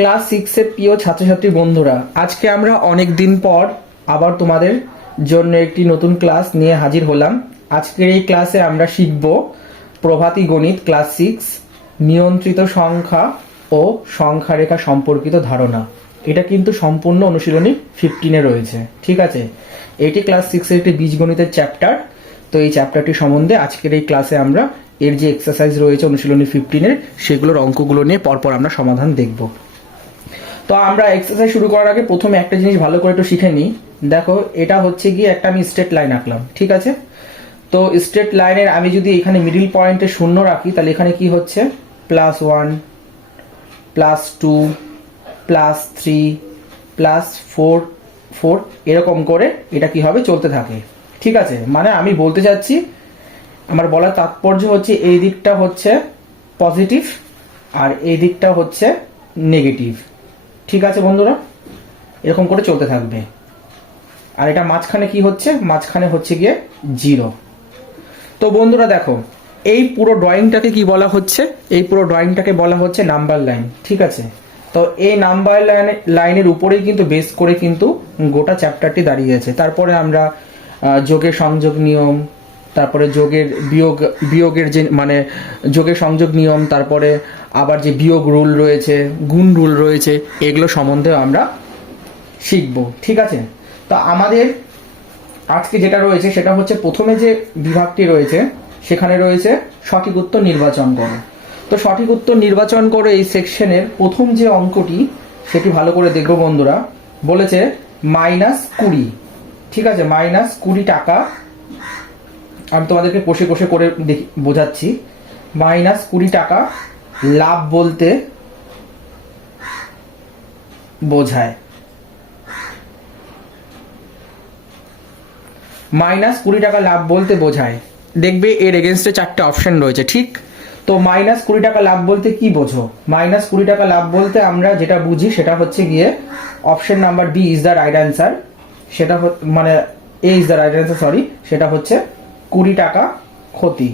Class 6 এর প্রিয় ছাত্রছাত্রী বন্ধুরা, আজকে আমরা অনেক দিন পর আবার তোমাদের জন্য একটি নতুন ক্লাস নিয়ে হাজির হলাম। আজকের এই ক্লাসে আমরা শিখব প্রভাতী গণিত ক্লাস 6 নিয়ন্ত্রিত সংখ্যা ও সংখ্যা রেখা সম্পর্কিত ধারণা। এটা কিন্তু সম্পূর্ণ অনুশীলনী 15 রয়েছে, ঠিক আছে। এটি ক্লাস 6 এর একটি বীজগণিতের চ্যাপ্টার। তো এই চ্যাপ্টারটি সম্বন্ধে আজকের এই ক্লাসে আমরা এর যে এক্সারসাইজ রয়েছে অনুশীলনী 15 সেগুলোর অঙ্কগুলো নিয়ে পরপর আমরা সমাধান দেখব। তো আমরা এক্সারসাইজ শুরু করার আগে প্রথমে একটা জিনিস ভালো করে একটু শিখে নিই। দেখো, এটা হচ্ছে গিয়ে একটা আমি স্ট্রেট লাইন আঁকলাম, ঠিক আছে। তো স্ট্রেট লাইনের আমি যদি এখানে মিডিল পয়েন্টে শূন্য রাখি, তাহলে এখানে কি হচ্ছে +1 +2 +3 +4 এরকম করে এটা কি হবে চলতে থাকে, ঠিক আছে। মানে আমি বলতে চাচ্ছি, আমার বলার তাৎপর্য হচ্ছে এই দিকটা হচ্ছে পজিটিভ আর এই দিকটা হচ্ছে নেগেটিভ, ঠিক আছে বন্ধুরা। এরকম করে চলতে থাকবে। আর এটা মাঝখানে কি হচ্ছে, মাঝখানে হচ্ছে গিয়ে 0। তো বন্ধুরা দেখো, এই পুরো ড্রয়িংটাকে কি বলা হচ্ছে, এই পুরো ড্রয়িংটাকে বলা হচ্ছে নাম্বার লাইন, ঠিক আছে। তো এই নাম্বার লাইনের উপরেই কিন্তু বেস করে কিন্তু গোটা চ্যাপ্টারটি দাঁড়িয়ে আছে। তারপরে আমরা যোগের সংযোগ নিয়ম, তারপরে বিয়োগের যে মানে যোগের সংযোগ নিয়ম, তারপরে আবার যে বিয়োগ রুল রয়েছে, গুণ রুল রয়েছে, এগুলো সম্বন্ধে আমরা শিখব, ঠিক আছে। তো আমাদের আজকে যেটা রয়েছে সেটা হচ্ছে প্রথমে যে বিভাগটি রয়েছে সেখানে রয়েছে সঠিক উত্তর নির্বাচন করো। তো সঠিক উত্তর নির্বাচন করে এই সেকশনের প্রথম যে অঙ্কটি সেটি ভালো করে দেখবো বন্ধুরা। বলেছে -20, ঠিক আছে, -20 টাকা। আমি তোমাদেরকে কষে কষে করে বোঝাচ্ছি। -20 টাকা লাভ বলতে বোঝায়। -20 টাকা লাভ বলতে বোঝায়। দেখবে এর এগেনস্টে 4টে অপশন রয়েছে, ঠিক। তো -20 টাকা লাভ বলতে কি বোঝো? -20 টাকা লাভ বলতে আমরা যেটা বুঝি সেটা হচ্ছে গিয়ে option number B is the right answer. সেটা মানে A is the right answer, sorry. সেটা হচ্ছে 20 টাকা ক্ষতি।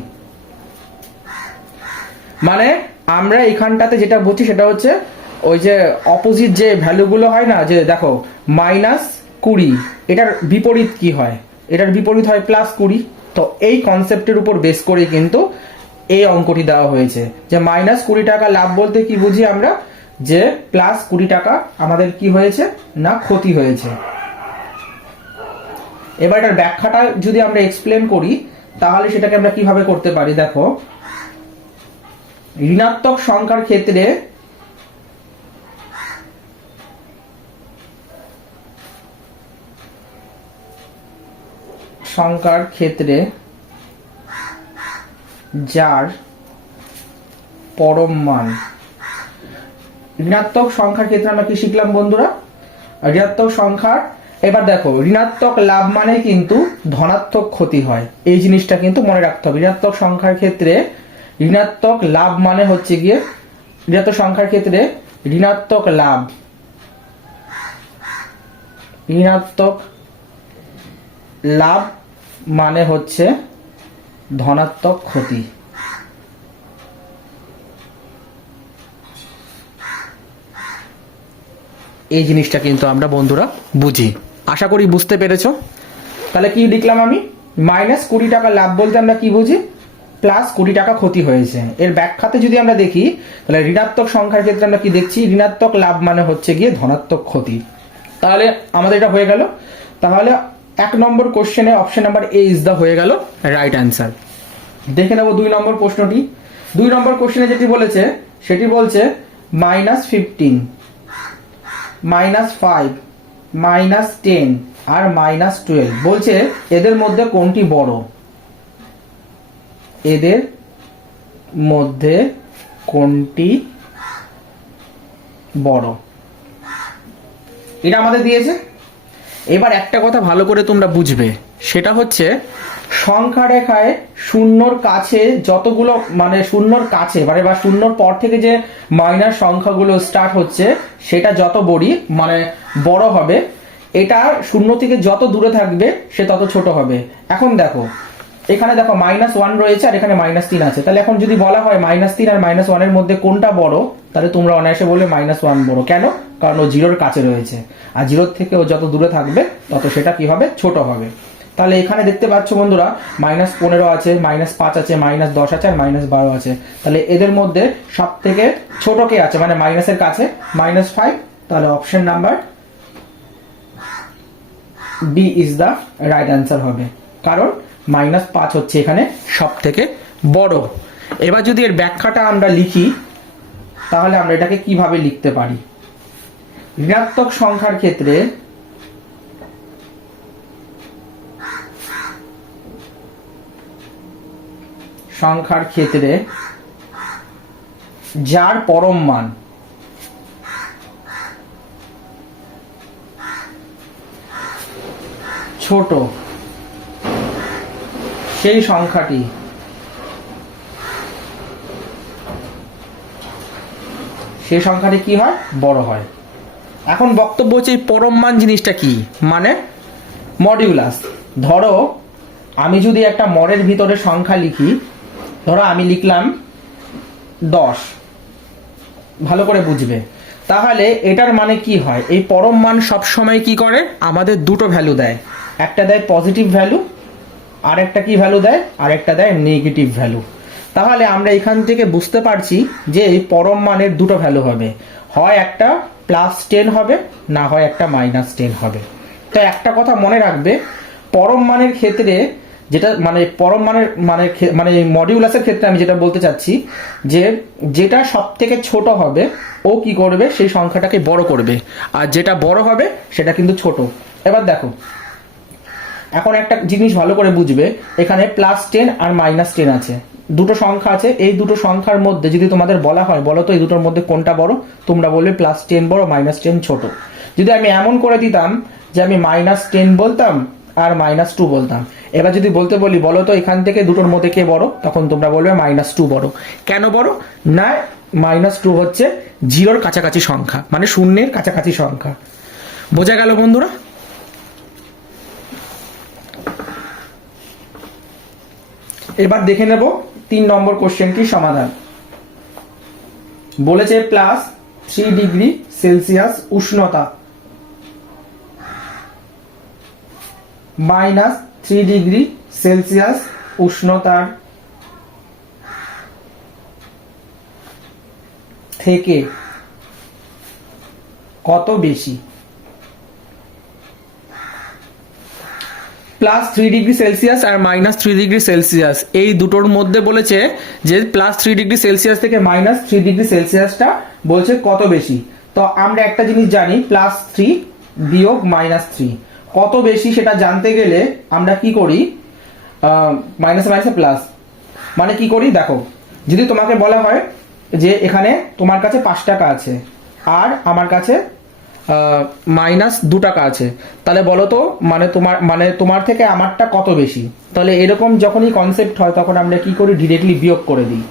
মানে আমরা এখানটাতে যেটা বুঝছি সেটা হচ্ছে ওই যে অপোজিট যে ভ্যালুগুলো হয় না, যে দেখো -20 এটার বিপরীত কি হয়, এটার বিপরীত হয় +20। তো এই কনসেপ্টের উপর বেস করে কিন্তু এই অঙ্কটি দেওয়া হয়েছে যে -20 টাকা লাভ বলতে কি বুঝি আমরা, যে +20 টাকা আমাদের কি হয়েছে না ক্ষতি হয়েছে। এবার এটার ব্যাখ্যাটা যদি আমরা এক্সপ্লেন করি তাহলে সেটাকে আমরা কিভাবে করতে পারি। দেখো, ঋণাত্মক সংখ্যার ক্ষেত্রে যার পরম মান, ঋণাত্মক সংখ্যার ক্ষেত্রে আমরা কি শিখলাম বন্ধুরা, ঋণাত্মক সংখ্যার। এবার দেখো, ঋণাত্মক লাভ মানে কিন্তু ধনাত্মক ক্ষতি হয়, এই জিনিসটা কিন্তু মনে রাখতে হবে। ঋণাত্মক সংখ্যার ক্ষেত্রে ঋণাত্মক লাভ মানে হচ্ছে গিয়ে, ঋণাত্মক সংখ্যার ক্ষেত্রে ঋণাত্মক লাভ মানে হচ্ছে ধনাত্মক ক্ষতি। এই জিনিসটা কিন্তু আমরা বন্ধুরা বুঝি, আশা করি বুঝতে পেরেছো। তাহলে কি লিখলাম আমি, -20 টাকা লাভ বলতে আমরা কি বুঝি, +20 টাকা ক্ষতি হয়েছে। এর ব্যাখ্যাতে যদি আমরা দেখি তাহলে ঋণাত্মক সংখ্যার ক্ষেত্রে আমরা কি দেখছি, ঋণাত্মক লাভ মানে হচ্ছে গিয়ে ধনাত্মক ক্ষতি। তাহলে আমাদের এটা হয়ে গেল। তাহলে 1 নম্বর কোশ্চেনে option number A is the হয়ে গেল রাইট অ্যান্সার। দেখে নেব 2 নম্বর প্রশ্নটি। 2 নম্বর কোশ্চেনে যেটি বলেছে সেটি বলছে -15 -5 -10 আর -12 বলছে এদের মধ্যে কোনটি বড়, এদের মধ্যে কোনটি বড়, এটা আমাদের দিয়েছে। এবার একটা কথা ভালো করে তোমরা বুঝবে, সেটা হচ্ছে সংখ্যা রেখায় শূন্যর কাছে যতগুলো মানে শূন্যর কাছে মানে বা শূন্যর পর থেকে যে মাইনাস সংখ্যাগুলো স্টার্ট হচ্ছে সেটা যত বড় হবে, এটা শূন্য থেকে যত দূরে থাকবে সে তত ছোট হবে। এখন দেখো, এখানে দেখো -1 রয়েছে আর এখানে -3 আছে, তাহলে এখন যদি বলা হয় -3 আর -1 এর মধ্যে কোনটা বড়, তাহলে তোমরা অনায়াসে বলবে -1 বড়। কেন? কারণ ও জিরোর কাছে রয়েছে, আর জিরোর থেকে ও যত দূরে থাকবে তত সেটা কি হবে, ছোট হবে। তাহলে এখানে দেখতে পাচ্ছ বন্ধুরা -15 আছে, -5 আছে, -10 আছে আর -12 আছে। তাহলে এদের মধ্যে সব থেকে ছোট কে আছে, মানে মাইনাসের কাছে, -5। তাহলে option number B is the right answer হবে, কারণ -5 হচ্ছে এখানে সব থেকে বড়। এবার যদি এর ব্যাখ্যাটা আমরা লিখি, তাহলে আমরা এটাকে কিভাবে লিখতে পারি? ঋণাত্মক সংখ্যার ক্ষেত্রে যার পরম মান ছোট, সেই সংখ্যাটি কি হয়, বড় হয়। এখন বক্তব্য হচ্ছে এই পরম মান জিনিসটা কি, মানে মডিউলাস। ধরো আমি যদি একটা মডের ভিতরে সংখ্যা লিখি, ধরো আমি লিখলাম 10, ভালো করে বুঝবে। তাহলে এটার মানে কি হয়, এই পরম মান সব সময় কি করে, আমাদের দুটো ভ্যালু দেয়, একটা দেয় পজিটিভ ভ্যালু, আর একটা কি ভ্যালু দেয়, আর একটা দেয় নেগেটিভ ভ্যালু। তাহলে আমরা এখান থেকে বুঝতে পারছি যে এই পরম মানের দুটো ভ্যালু হবে, হয় একটা +10 হবে, না হয় একটা -10 হবে। তো একটা কথা মনে রাখবে, পরম মানের ক্ষেত্রে যেটা মানে পরম মানের মানে মডিউলাসের ক্ষেত্রে আমি যেটা বলতে চাচ্ছি, যে যেটা সব থেকে ছোট হবে ও কি করবে, সেই সংখ্যাটাকে বড় করবে, আর যেটা বড় হবে সেটা কিন্তু ছোট। এবার দেখো, এখন একটা জিনিস ভালো করে বুঝবে, এখানে +10 আর -10 আছে, দুটো সংখ্যা আছে। এই দুটো সংখ্যার মধ্যে যদি তোমাদের বলা হয় বলো তো এই দুটোর মধ্যে কোনটা বড়, তোমরা বলবে +10 বড়, -10 ছোট। যদি আমি এমন করে দিতাম যে আমি -10 বলতাম আর -2 বলতাম, এবার যদি বলতে বলি বলো তো এখান থেকে দুটোর মধ্যে কে বড়, তখন তোমরা বলবে -2 বড়। কেন বড়? না, -2 হচ্ছে জিরোর কাছাকাছি সংখ্যা, মানে শূন্যের কাছাকাছি সংখ্যা। বোঝা গেল বন্ধুরা? এবার দেখে নেব 3 নম্বর কোশ্চেনটির সমাধান। বলেছে +3 ডিগ্রি সেলসিয়াস উষ্ণতা -3 ডিগ্রি সেলসিয়াস উষ্ণতার থেকে কত বেশি? +3 ডিগ্রি সেলসিয়াস আর -3 ডিগ্রি সেলসিয়াস, এই দুটোর মধ্যে বলেছে যে +3 ডিগ্রি সেলসিয়াস থেকে -3 ডিগ্রি সেলসিয়াসটা বলছে কত বেশি। তো আমরা একটা জিনিস জানি, +3 বিয়োগ -3 কত বেশি, সেটা জানতে গেলে আমরা কি করি, মাইনাসে মাইনাসে প্লাস, মানে কি করি দেখো, যদি তোমাকে বলা হয় যে এখানে তোমার কাছে 5 টাকা আছে আর আমার কাছে -2 টাকা আছে, তাহলে বলো তো তোমার থেকে আমারটা কত বেশি। তাহলে এরকম যখনই কনসেপ্ট হয় তখন আমরা কি করি, ডিরেক্টলি বিয়োগ করে দিই।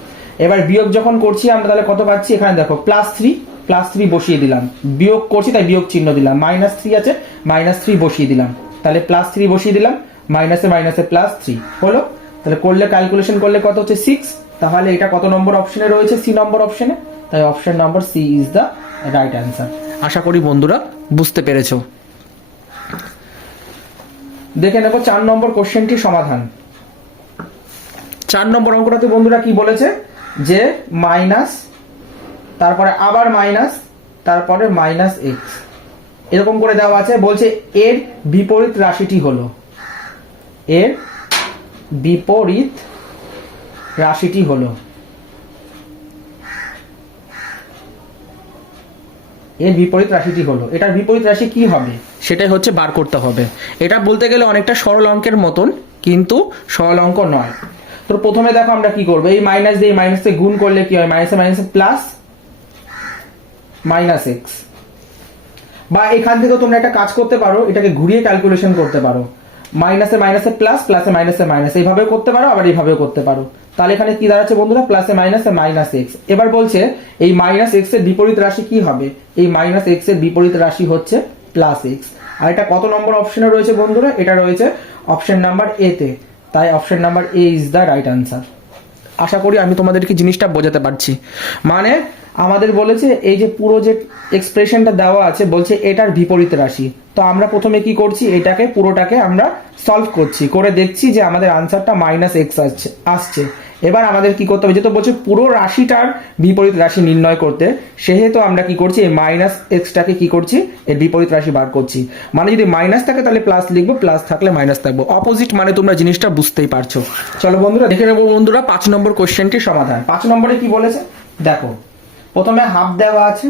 এবার বিয়োগ যখন করছি আমরা, তাহলে কত পাচ্ছি, এখানে দেখো +3 বসিয়ে দিলাম, বিয়োগ করছি তাই বিয়োগ চিহ্ন দিলাম, -3 আছে, -3 বসিয়ে দিলাম, তাহলে +3 বসিয়ে দিলাম, মাইনাসে মাইনাসে +3 হলো। তাহলে করলে ক্যালকুলেশন করলে কত হচ্ছে 6। তাহলে এটা কত নম্বর অপশনে রয়েছে, সি নম্বর অপশনে, তাই option number C is the right answer. আশা করি বন্ধুরা বুঝতে পেরেছো। দেখে নেব 4 নম্বর কোশ্চেনটির সমাধান। 4 নম্বর অঙ্কটাতে বন্ধুরা কি বলেছে, যে মাইনাস, তারপরে আবার মাইনাস, তারপরে -x এরকম করে দেওয়া আছে। বলছে এর বিপরীত রাশিটি হলো, এর বিপরীত রাশিটি হলো, এর বিপরীত রাশিটি হলো, এটার বিপরীত রাশি কি হবে সেটাই হচ্ছে বার করতে হবে। এটা বলতে গেলে অনেকটা সরল অঙ্কের মতন, কিন্তু সরল অঙ্ক নয়। তো প্রথমে দেখো আমরা কি করবো, এই মাইনাস দিয়ে মাইনাসে গুণ করলে কি হয়, মাইনাসে মাইনাসে প্লাস -x, বা এখান থেকে তোমরা একটা কাজ করতে পারো, এটাকে ঘুরিয়ে ক্যালকুলেশন করতে পারো, মাইনাসে মাইনাসে প্লাস, প্লাসে মাইনাসে মাইনাস, এইভাবেও করতে পারো, আবার এইভাবেও করতে পারো। তাহলে এখানে কি দাঁড়াচ্ছে বন্ধুরা, প্লাসে মাইনাসে -x। এবার বলছে এই -x এর বিপরীত রাশি কি হবে, এই -x এর বিপরীত রাশি হচ্ছে +x। আর এটা কত নম্বর অপশনে রয়েছে বন্ধুরা, এটা রয়েছে অপশন নাম্বার এ তে। তাই option number A is the right answer. আশা করি আমি তোমাদেরকে জিনিসটা বোঝাতে পারছি। মানে আমাদের বলেছে এই যে পুরো যে এক্সপ্রেশনটা দেওয়া আছে, বলছে এটার বিপরীত রাশি। তো আমরা প্রথমে কি করছি, এটাকে পুরোটাকে আমরা সলভ করছি, করে দেখছি যে আমাদের আনসারটা -x আসছে। এবার আমাদের কি করতে হবে, যেহেতু বলছে পুরো রাশিটার বিপরীত রাশি নির্ণয় করতে, সেহেতু আমরা কি করছি, এই -xটাকে কি করছি, এর বিপরীত রাশি বার করছি। মানে যদি মাইনাস থাকে তাহলে প্লাস লিখবো, প্লাস থাকলে মাইনাস থাকবো, অপোজিট। মানে তোমরা জিনিসটা বুঝতেই পারছো। চলো বন্ধুরা দেখে নেবো বন্ধুরা 5 নম্বর কোশ্চেনটির সমাধান। 5 নম্বরে কি বলেছে দেখো, প্রথমে হাফ দেওয়া আছে,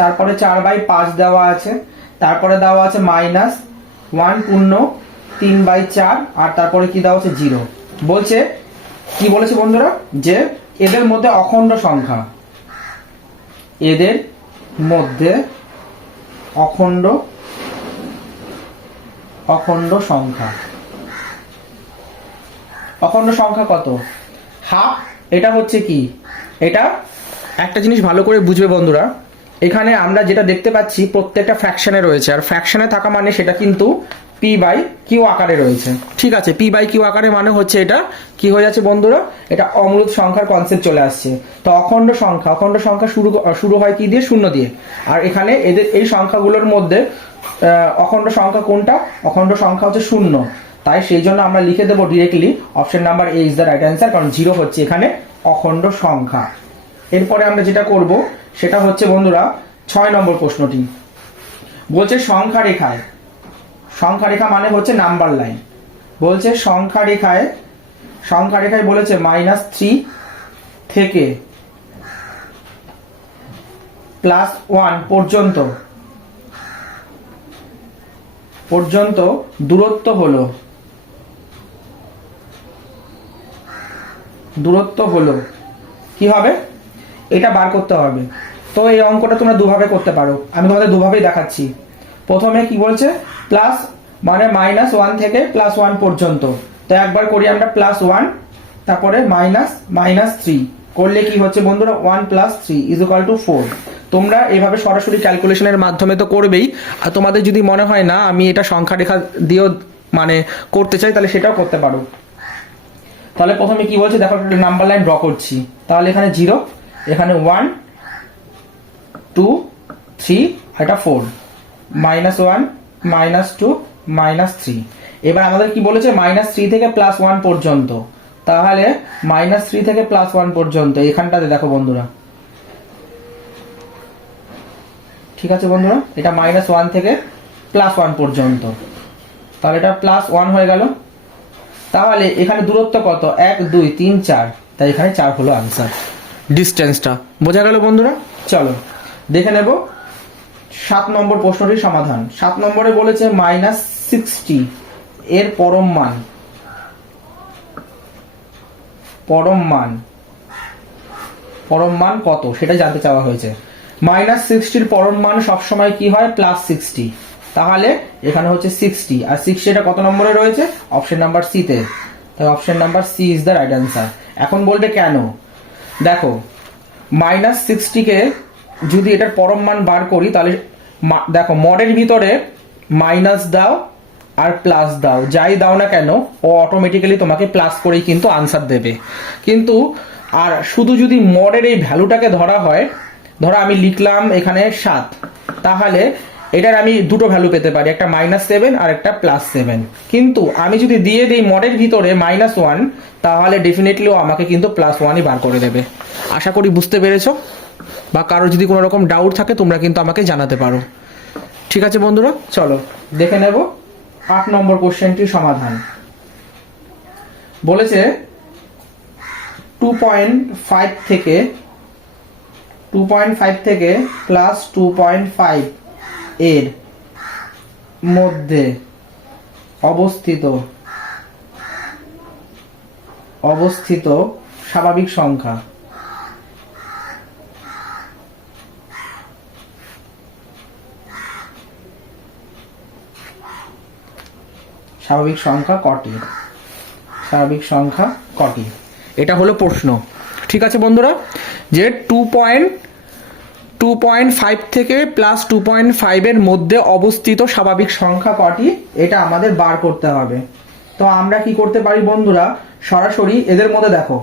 তারপরে 4/5 দেওয়া আছে, তারপরে দেওয়া আছে -1 পূর্ণ 3/4, আর তারপরে কি দেওয়া আছে 0। বলছে কি বলেছে বন্ধুরা, যে এদের মধ্যে অখণ্ড সংখ্যা, এদের মধ্যে অখণ্ড সংখ্যা, অখণ্ড সংখ্যা কত, হাফ। এটা হচ্ছে কি, এটা একটা জিনিস ভালো করে বুঝবে বন্ধুরা, এখানে আমরা যেটা দেখতে পাচ্ছি প্রত্যেকটা ফ্র্যাকশনে রয়েছে, আর ফ্র্যাকশনে থাকা মানে সেটা কিন্তু p/q আকারে রয়েছে। ঠিক আছে, p/q আকারে মানে হচ্ছে এটা কি হয়ে যাচ্ছে বন্ধুরা, এটা অমূলত সংখ্যার কনসেপ্ট চলে আসছে। তো অখণ্ড সংখ্যা শুরু হয় কি দিয়ে, 0 দিয়ে। আর এখানে এদের এই সংখ্যাগুলোর মধ্যে অখণ্ড সংখ্যা কোনটা, অখণ্ড সংখ্যা হচ্ছে 0। তাই সেই জন্য আমরা লিখে দেবো directly option number A is the right answer, কারণ 0 হচ্ছে এখানে অখণ্ড সংখ্যা। এরপরে আমরা যেটা করব সেটা হচ্ছে বন্ধুরা 6 নম্বর প্রশ্নটি। বলছে সংখ্যা রেখা মানে হচ্ছে নাম্বার লাইন। বলছে সংখ্যা রেখায় বলেছে -3 থেকে +1 পর্যন্ত দূরত্ব হলো কি হবে, এটা বার করতে হবে। তো এই অঙ্কটা তোমরা দুভাবে করতে পারো, আমি তোমাদের দুভাবেই দেখাচ্ছি। প্রথমে কি বলছে, প্লাস মানে -1 থেকে +1 পর্যন্ত। তো একবার করি আমরা +1, তারপরে -3 করলে কি হচ্ছে বন্ধুরা, 1 + 3 = 4। তোমরা এভাবে সরাসরি ক্যালকুলেশনের মাধ্যমে তো করবেই, আর তোমাদের যদি মনে হয় না আমি এটা সংখ্যা রেখা দিয়েও মানে করতে চাই, তাহলে সেটাও করতে পারো। তাহলে প্রথমে কি বলছে দেখো, নাম্বার লাইন ড্র করছি। তাহলে এখানে 0, এখানে 1 2 3, এটা 4, -1 -2 -3। এবার আমাদের কি বলেছে, -3 থেকে +1 পর্যন্ত। তাহলে -3 থেকে +1 পর্যন্ত এখানটাতে দেখো বন্ধুরা, ঠিক আছে বন্ধুরা, এটা -1 থেকে +1 পর্যন্ত। তাহলে এটা +1 হয়ে গেল। তাহলে এখানে দূরত্ব কত, 1 2 3 4, তাই এখানে 4 হলো আনসার, ডিস্টেন্সটা। বোঝা গেল বন্ধুরা। চলো দেখে নেব 7 নম্বর প্রশ্নটির সমাধান। 7 নম্বরে বলেছে -60 এর পরম মান কত সেটা জানতে চাওয়া হয়েছে। -60 পরম মান সবসময় কি হয়, +60। তাহলে এখানে হচ্ছে 60, আর 60 এটা কত নম্বরে রয়েছে, অপশন নাম্বার সি তে। তাই option number c is the right answer. এখন বলবে কেন, দেখো -60 কে যদি এটার পরম মান বার করি, তাহলে দেখো মডের ভিতরে মাইনাস দাও আর প্লাস দাও, যাই দাও না কেন ও অটোমেটিক্যালি তোমাকে প্লাস করেই কিন্তু আনসার দেবে। কিন্তু আর শুধু যদি মডের এই ভ্যালুটাকে ধরা হয়, ধরো আমি লিখলাম এখানে 7, তাহলে এটার আমি দুটো ভ্যালু পেতে পারি, একটা -7 আর একটা +7। কিন্তু আমি যদি দিয়ে দিই মডের ভিতরে -1, তাহলে ডেফিনেটলি ও আমাকে কিন্তু +1ই বার করে দেবে। আশা করি বুঝতে পেরেছো, বা কারো যদি কোনো রকম ডাউট থাকে তোমরা কিন্তু আমাকে জানাতে পারো। ঠিক আছে বন্ধুরা, চলো দেখে নেব 8 নম্বর কোশ্চেনটির সমাধান। বলেছে 2.5 থেকে +2.5 এর মধ্যে অবস্থিত স্বাভাবিক সংখ্যা কটি, এটা হলো প্রশ্ন। ঠিক আছে বন্ধুরা, যে 2.5 থেকে +2.5 এর মধ্যে অবস্থিত স্বাভাবিক সংখ্যা কটি, এটা আমাদের বার করতে হবে। তো তো আমরা কি করতে পারি বন্ধুরা, সরাসরি এদের মধ্যে দেখো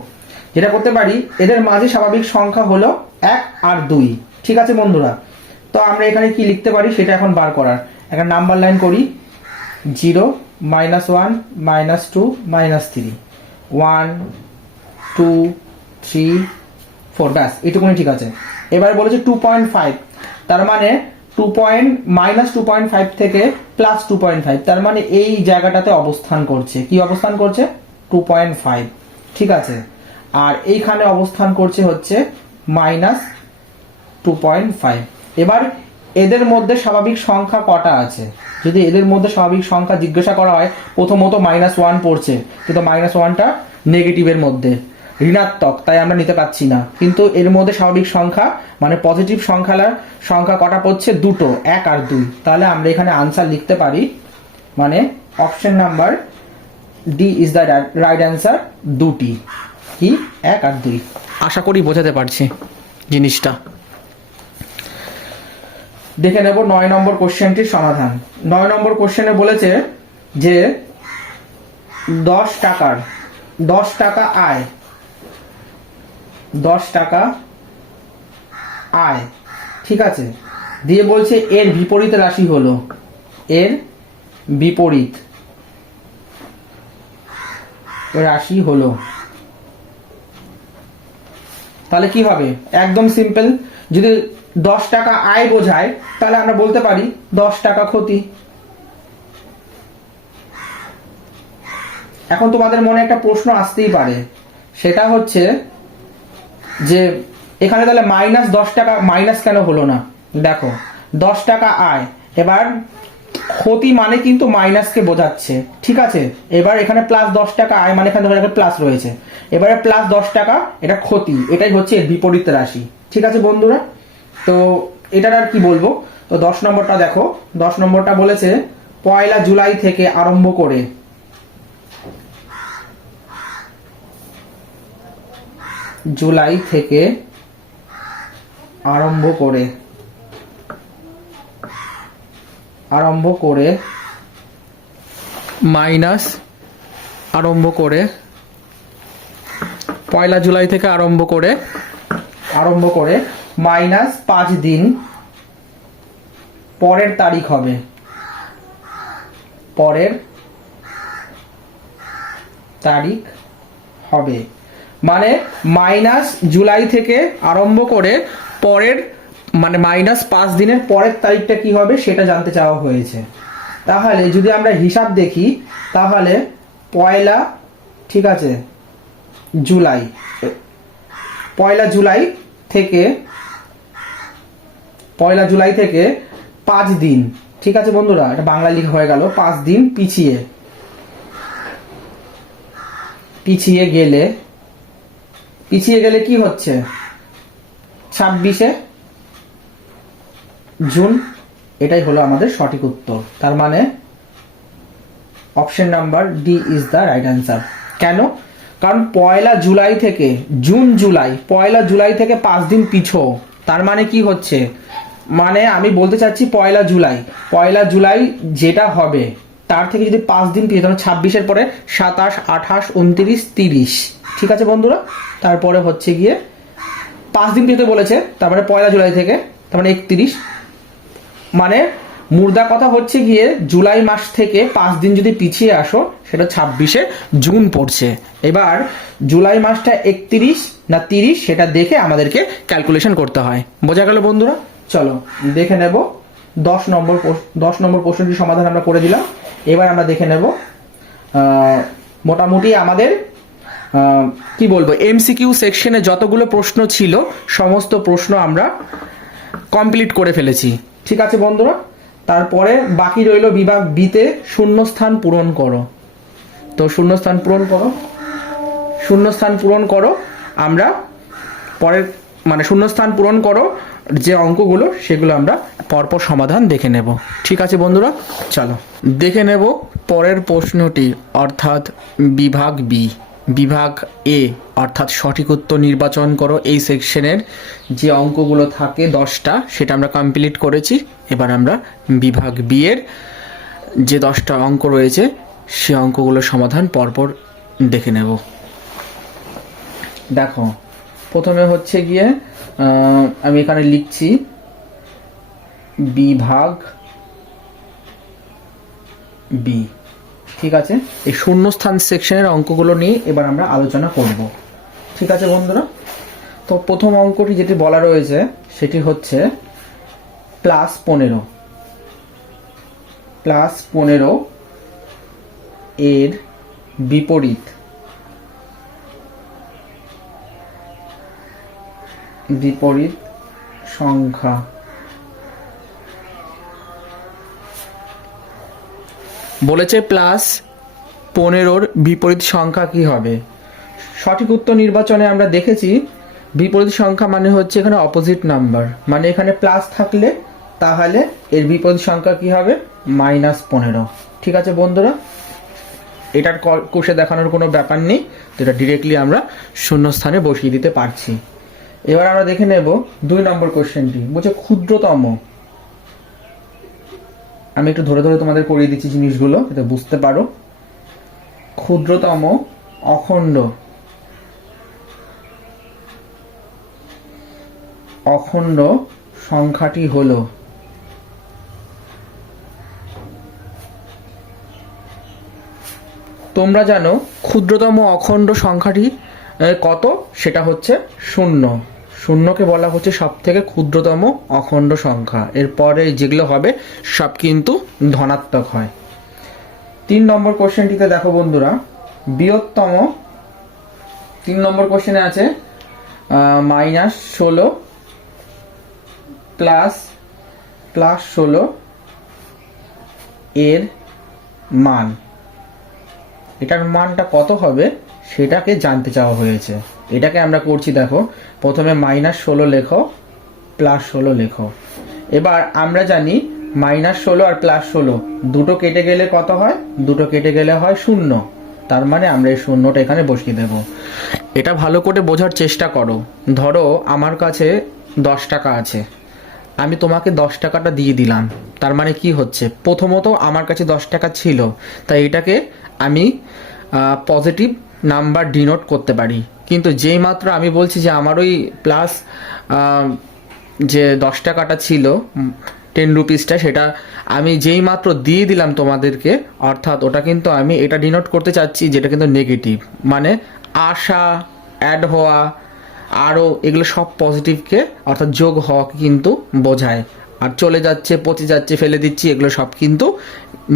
যেটা করতে পারি, এদের মাঝে স্বাভাবিক সংখ্যা হলো 1 আর 2। ঠিক আছে বন্ধুরা, তো আমরা এখানে কি লিখতে পারি সেটা এখন বার করার। একটা নাম্বার লাইন করি, 0 -1 -2 -3 1 2 3 4, ব্যাস এটুকুনি ঠিক আছে। এবার বলেছে 2.5, তার মানে -2.5 থেকে +2.5, তার মানে এই জায়গাটাতে অবস্থান করছে। কি অবস্থান করছে? 2.5। ঠিক আছে, আর এইখানে অবস্থান করছে হচ্ছে -2.5। এবার এদের মধ্যে স্বাভাবিক সংখ্যা কটা আছে? যদি এদের মধ্যে স্বাভাবিক সংখ্যা জিজ্ঞাসা করা হয়, প্রথমত -1 পড়ছে, কিন্তু -1টা নেগেটিভের মধ্যে, ঋণাত্মক, তাই আমরা নিতে পারছি না। কিন্তু এর মধ্যে স্বাভাবিক সংখ্যা মানে পজিটিভ সংখ্যা কটা পড়ছে? দুটো, 1 আর 2। তাহলে আমরা এখানে আনসার লিখতে পারি, মানে option number D is the right answer, দুটি। কি? 1 আর 2। আশা করি বোঝাতে পারছি জিনিসটা। দেখে নেব 9 নম্বর কোশ্চেনটির সমাধান। 9 নম্বর কোশ্চেনে বলেছে যে 10 টাকা আয়, 10 টাকা আয়, ঠিক আছে, দিয়ে বলছে এর বিপরীত রাশি হলো, এর বিপরীত রাশি হলো। তাহলে কি হবে? একদম সিম্পল, যদি 10 টাকা আয় বোঝায় তাহলে আমরা বলতে পারি 10 টাকা ক্ষতি। এখন তোমাদের মনে একটা প্রশ্ন আসতেই পারে, সেটা হচ্ছে যে এখানে তাহলে -10 টাকা মাইনাস কেন হলো না? দেখো 10 টাকা আয়, এবার ক্ষতি মানে কিন্তু মাইনাসকে বোঝাচ্ছে। ঠিক আছে, এবার এখানে +10 টাকা আয় মানে এখানে প্লাস রয়েছে, এবারে +10 টাকা এটা ক্ষতি, এটাই হচ্ছে এর বিপরীত রাশি। ঠিক আছে বন্ধুরা, তো এটার আর কি বলবো। তো 10 নম্বরটা দেখো, 10 নম্বরটা বলেছে 1 জুলাই থেকে আরম্ভ করে, জুলাই থেকে আরম্ভ করে মাইনাস আরম্ভ করে 1 জুলাই থেকে আরম্ভ করে -5 দিন পরের তারিখ হবে, মানে জুলাই থেকে আরম্ভ করে পরের মানে -5 দিনের পরের তারিখটা কি হবে সেটা জানতে চাওয়া হয়েছে। তাহলে যদি আমরা হিসাব দেখি, তাহলে 1 ঠিক আছে জুলাই, 1 জুলাই থেকে 5 দিন, ঠিক আছে বন্ধুরা, এটা বাংলা লেখা হয়ে গেল, 5 দিন পিছিয়ে গেলে কি হচ্ছে? 26শে জুন, এটাই হলো আমাদের সঠিক উত্তর। তার মানে option number D is the right answer. কেন? কারণ 1 জুলাই থেকে জুলাই, 1 জুলাই থেকে 5 দিন পিছু, তার মানে কি হচ্ছে? মানে আমি বলতে চাচ্ছি 1 জুলাই যেটা হবে তার থেকে যদি 5 দিন পিছু, তাহলে 26-এর পরে 27, 28, 29, 30। ঠিক আছে বন্ধুরা, তারপরে হচ্ছে গিয়ে 5 দিন পিছু বলেছে, তারপরে 1 জুলাই থেকে, তার মানে 31। মানে মুর্দা কথা হচ্ছে গিয়ে জুলাই মাস থেকে 5 দিন যদি পিছিয়ে আসো, সেটা 26শে জুন পড়ছে। এবার জুলাই মাসটা 31 না 30 সেটা দেখে আমাদেরকে ক্যালকুলেশন করতে হয়। বোঝা গেল বন্ধুরা? চলো দেখে নেব 10 নম্বর প্রশ্নটির সমাধান আমরা করে দিলাম। এবার আমরা দেখে নেব মোটামুটি আমাদের কি বলবো, এমসিকিউ সেকশনে যতগুলো প্রশ্ন ছিল সমস্ত প্রশ্ন আমরা কমপ্লিট করে ফেলেছি। ঠিক আছে বন্ধুরা, তারপরে বাকি রইল বিভাগ বিতে শূন্যস্থান পূরণ করো। তো শূন্যস্থান পূরণ করো আমরা পরের মানে শূন্যস্থান পূরণ করো যে অঙ্কগুলো সেগুলো আমরা পরপর সমাধান দেখে নেব। ঠিক আছে বন্ধুরা, চলো দেখে নেব পরের প্রশ্নটি, অর্থাৎ বিভাগ এ অর্থাৎ সঠিক উত্তর নির্বাচন করো। এই সেকশনের যে অঙ্কগুলো থাকে 10টা সেটা আমরা কমপ্লিট করেছি। এবার আমরা বিভাগ বি এর যে 10টা অঙ্ক রয়েছে সে অঙ্কগুলোর সমাধান পরপর দেখে নেব। দেখো, প্রথমে হচ্ছে গিয়ে আমি এখানে লিখছি বিভাগ বি। ঠিক আছে, এই শূন্যস্থান সেকশনের অঙ্কগুলো নিয়ে এবার আমরা আলোচনা করব। ঠিক আছে বন্ধুরা, তো প্রথম অঙ্কটি যেটি বলা রয়েছে সেটি হচ্ছে +15 এর বিপরীত সংখ্যা। বলেছে +15 বিপরীত সংখ্যা কি হবে। সঠিক উত্তর নির্বাচনে আমরা দেখেছি বিপরীত সংখ্যা মানে হচ্ছে এখানে অপোজিট নাম্বার, মানে এখানে প্লাস থাকলে তাহলে এর বিপরীত সংখ্যা কি হবে, -15। ঠিক আছে বন্ধুরা, এটার কোষে দেখানোর কোনো ব্যাপার নেই, তো এটা ডিরেক্টলি আমরা শূন্যস্থানে বসিয়ে দিতে পারছি। এবার আমরা দেখে নেব 2 নম্বর কোশ্চেনটি। বলছে ক্ষুদ্রতম, আমি একটু ধরে ধরে তোমাদের করিয়ে দিচ্ছি জিনিসগুলো যাতে বুঝতে পারো। ক্ষুদ্রতম অখণ্ড সংখ্যাটি হলো তোমরা জানো ক্ষুদ্রতম অখণ্ড সংখ্যাটি কত, সেটা হচ্ছে 0। শূন্যকে বলা হচ্ছে সব থেকে ক্ষুদ্রতম অখণ্ড সংখ্যা, এরপরে যেগুলো হবে সব কিন্তু ধনাত্মক হয়। 3 নম্বর কোশ্চেনটিতে দেখো বন্ধুরা, বৃহত্তম 3 নম্বর কোশ্চেনে আছে -16 +16 এর মান, এটার মানটা কত হবে সেটাকে জানতে চাওয়া হয়েছে। এটাকে আমরা করছি, দেখো প্রথমে -16 লেখো, +16 লেখো। এবার আমরা জানি -16 আর +16 দুটো কেটে গেলে কত হয়, দুটো কেটে গেলে হয় 0। তার মানে আমরা এই শূন্যটা এখানে বসিয়ে দেব। এটা ভালো করে বোঝার চেষ্টা করো। ধরো আমার কাছে 10 টাকা আছে, আমি তোমাকে 10 টাকাটা দিয়ে দিলাম, তার মানে কি হচ্ছে, প্রথমত আমার কাছে 10 টাকা ছিল, তাই এটাকে আমি পজিটিভ নাম্বার ডিনোট করতে পারি। কিন্তু যেই মাত্র আমি বলছি যে আমার ওই প্লাস যে 10 টাকাটা ছিল 10 রুপিসটা, সেটা আমি যেই মাত্র দিয়ে দিলাম তোমাদেরকে, অর্থাৎ ওটা কিন্তু আমি এটা ডিনোট করতে চাচ্ছি যেটা কিন্তু নেগেটিভ, মানে আশা, অ্যাড হওয়া, আরও এগুলো সব পজিটিভকে অর্থাৎ যোগ হওয়াকে কিন্তু বোঝায়। আর চলে যাচ্ছে, পচে যাচ্ছে, ফেলে দিচ্ছি, এগুলো সব কিন্তু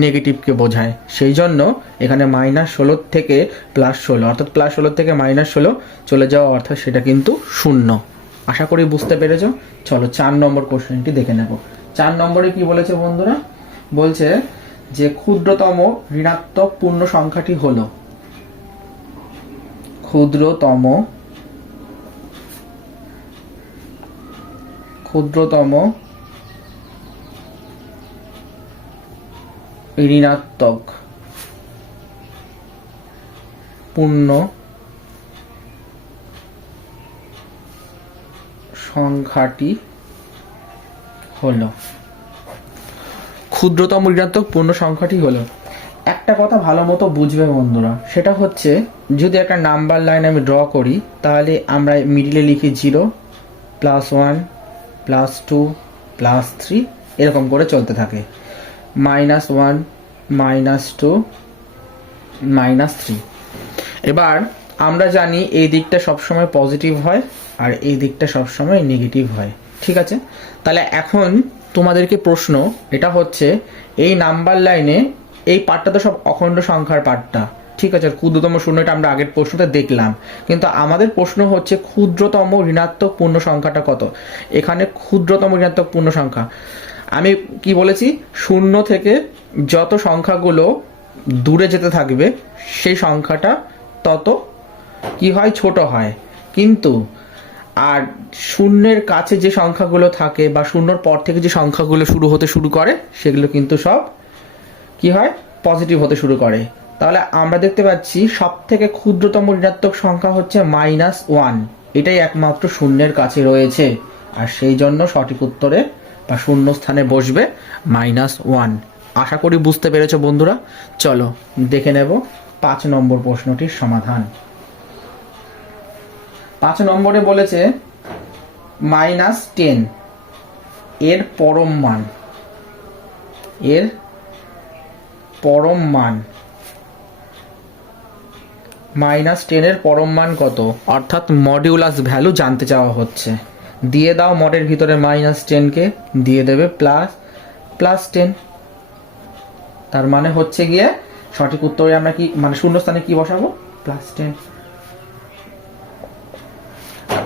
নেগেটিভকে বোঝায়। সেই জন্য এখানে -16 থেকে +16 অর্থাৎ +16 থেকে -16 চলে যাওয়া অর্থাৎ সেটা কিন্তু 0। আশা করি বুঝতে পেরেছ। চলো 4 নম্বর কোশ্চেনটি দেখে নেব। 4 নম্বরে কি বলেছে বন্ধুরা, বলছে যে ক্ষুদ্রতম ঋণাত্মক পূর্ণ সংখ্যাটি হলো, ক্ষুদ্রতম ঋণাত্মক পূর্ণ সংখ্যাটি হলো, ক্ষুদ্রতম ঋণাত্মক পূর্ণ সংখ্যাটি হলো। একটা কথা ভালো মতো বুঝবে বন্ধুরা, সেটা হচ্ছে যদি একটা নাম্বার লাইন আমি ড্র করি, তাহলে আমরা মিডিলে লিখি 0 +1 +2 +3 এরকম করে চলতে থাকে, -1 -2 -3। এবার আমরা জানি এই দিকটা সবসময় পজিটিভ হয় আর এই দিকটা সবসময় নেগেটিভ হয়। ঠিক আছে, তাহলে এখন তোমাদেরকে প্রশ্ন এটা হচ্ছে, এই নাম্বার লাইনে এই পার্টটা তো সব অখণ্ড সংখ্যার পার্টটা, ঠিক আছে, ক্ষুদ্রতম শূন্যটা আমরা আগের প্রশ্নতে দেখলাম, কিন্তু আমাদের প্রশ্ন হচ্ছে ক্ষুদ্রতম ঋণাত্মক পূর্ণ সংখ্যাটা কত। এখানে ক্ষুদ্রতম ঋণাত্মক পূর্ণ সংখ্যা আমি কি বলেছি, 0 থেকে যত সংখ্যাগুলো দূরে যেতে থাকবে সেই সংখ্যাটা তত কি হয়, ছোট হয়। কিন্তু আর শূন্যের কাছে যে সংখ্যাগুলো থাকে বা শূন্যর পর থেকে যে সংখ্যাগুলো শুরু করে সেগুলো কিন্তু সব কি হয়, পজিটিভ হতে শুরু করে। তাহলে আমরা দেখতে পাচ্ছি সব থেকে ক্ষুদ্রতম ঋণাত্মক সংখ্যা হচ্ছে -1, এটাই একমাত্র শূন্যের কাছে রয়েছে, আর সেই জন্য সঠিক উত্তরে বা শূন্য স্থানে বসবে -1। আশা করি বুঝতে পেরেছো বন্ধুরা। চলো দেখে নেব 5 নম্বর প্রশ্নটির সমাধান। 5 নম্বরে বলেছে -10 এর পরম মান, এর পরম মান -10 এর পরম মান কত, অর্থাৎ মডিউলাস ভ্যালু জানতে চাওয়া হচ্ছে। দিয়ে দাও মডের ভিতরে -10 কে, দিয়ে দেবে +10। তার মানে হচ্ছে গিয়ে সঠিক উত্তরে আমরা কি মানে শূন্যস্থানে কি বসাবো, +10।